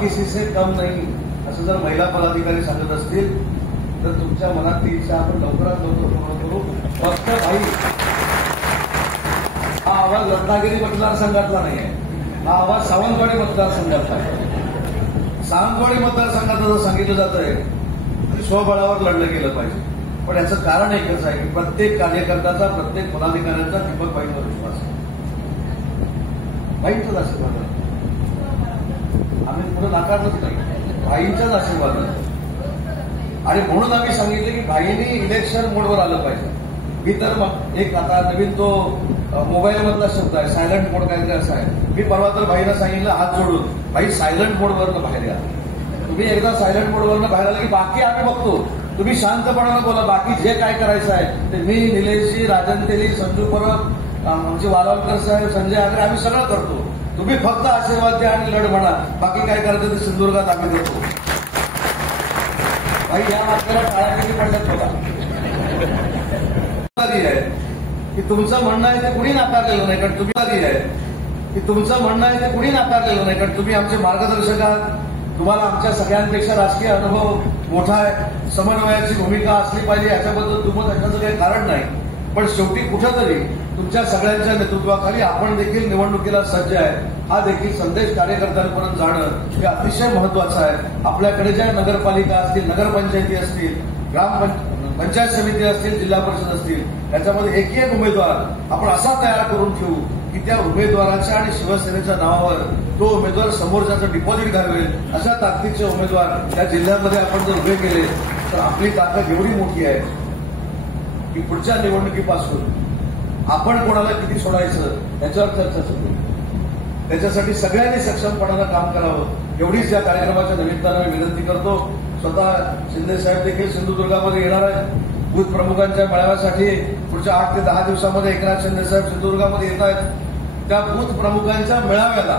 किसी से कम नहीं असं जर महिला पदाधिकारी सांगत असतील तर तुमच्या मनातली इच्छा आपण लवकरात लवकर पूर्ण करू. फक्त भाई हा आवाज रत्नागिरी मतदारसंघातला नाही आहे, हा आवाज सावंतवाडी मतदारसंघातला आहे. सावंतवाडी मतदारसंघात जर सांगितलं जात आहे की स्वबळावर लढलं गेलं पाहिजे, पण याचं कारण एकच आहे की प्रत्येक कार्यकर्त्याचा, प्रत्येक पदाधिकाऱ्यांचा दीपक भाईंवर विश्वास आहे. भाईंचाच आशीर्वाद आहे, आम्ही पुढे नाकारलंच नाही, भाईंचाच आशीर्वाद आहे. आणि म्हणून आम्ही सांगितलं की भाईंनी इलेक्शन मोडवर आलं पाहिजे. मी तर एक आता नवीन तो मोबाईल मधला शब्द आहे सायलंट मोड काहीतरी असा आहे. मी परवा तर भाईला सांगितलं हात जोडून, भाई सायलंट मोडवरनं बाहेर या. तुम्ही एकदा सायलंट मोडवरनं बाहेर आला की बाकी आम्ही बघतो, तुम्ही शांतपणानं बोला. बाकी जे काय करायचं आहे ते मी, निलेशजी, राजन तेली, संजू परब, आमचे वालावलकर साहेब, संजय आगरे आम्ही सगळं करतो. तुम्ही फक्त आशीर्वाद द्या आणि लढ म्हणा. बाकी काय करायचं ते सिंधुदुर्गात आम्ही करतो. भाई या वाक्याला टाळा किती पडल्यात बघा. आहे की तुमचं म्हणणं आहे ते कुणी नाकारलेलं नाही, कारण तुम्ही आहे की तुमचं म्हणणं आहे ते कुणी नाकारलेलं नाही, कारण तुम्ही आमचे मार्गदर्शक आहात. तुम्हाला आमच्या सगळ्यांपेक्षा राजकीय अनुभव मोठा आहे. समन्वयाची भूमिका असली पाहिजे याच्याबद्दल तुम्हाला त्याचं काही कारण नाही. पण शेवटी कुठंतरी तुमच्या सगळ्यांच्या नेतृत्वाखाली आपण देखील निवडणुकीला सज्ज आहे. हा देखील संदेश कार्यकर्त्यांपर्यंत जाणं हे अतिशय महत्वाचं आहे. आपल्याकडे ज्या नगरपालिका असतील, नगरपंचायती असतील, पंचायत समिती असतील, जिल्हा परिषद असतील, याच्यामध्ये एक उमेदवार आपण असा तयार करून ठेवू की त्या उमेदवाराच्या आणि शिवसेनेच्या नावावर तो उमेदवार समोरच्याचं डिपॉझिट घालवेल. अशा ताकदीचे उमेदवार त्या जिल्ह्यामध्ये आपण जर उभे केले तर आपली ताकद एवढी मोठी आहे की पुढच्या निवडणुकीपासून आपण कोणाला किती सोडायचं याच्यावर चर्चा सुरू. त्याच्यासाठी सगळ्यांनी सक्षमपणानं काम करावं एवढीच या कार्यक्रमाच्या निमित्तानं मी विनंती करतो. स्वतः शिंदे साहेब देखील सिंधुदुर्गामध्ये येणार आहेत. बूथ प्रमुखांच्या मेळाव्यासाठी पुढच्या 8 ते 10 दिवसामध्ये एकनाथ शिंदे साहेब सिंधुदुर्गामध्ये येत आहेत. त्या बूथ प्रमुखांच्या मेळाव्याला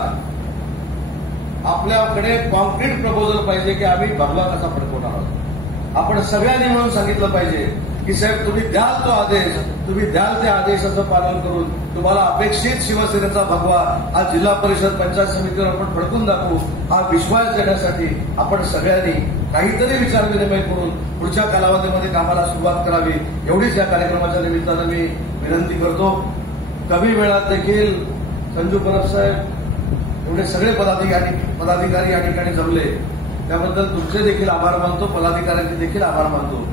आपल्याकडे कॉन्क्रीट प्रपोजल पाहिजे की आम्ही भगवा कसा फडकवणार आहोत. आपण सगळ्यांनी मिळून सांगितलं पाहिजे की साहेब तुम्ही द्याल तो आदेश, तुम्ही द्याल त्या आदेशाचं पालन करून तुम्हाला अपेक्षित शिवसेनेचा भगवा हा जिल्हा परिषद पंचायत समितीवर आपण फडकून दाखवू. हा विश्वास देण्यासाठी आपण सगळ्यांनी काहीतरी विचारविनिमय करून पुढच्या कालावधीमध्ये कामाला सुरुवात करावी एवढीच या कार्यक्रमाच्या निमित्तानं मी विनंती करतो. कमी वेळात देखील संजू परब साहेब एवढे सगळे पदाधिकारी या ठिकाणी जमले त्याबद्दल तुमचे देखील आभार मानतो, पदाधिकाऱ्यांचे देखील आभार मानतो.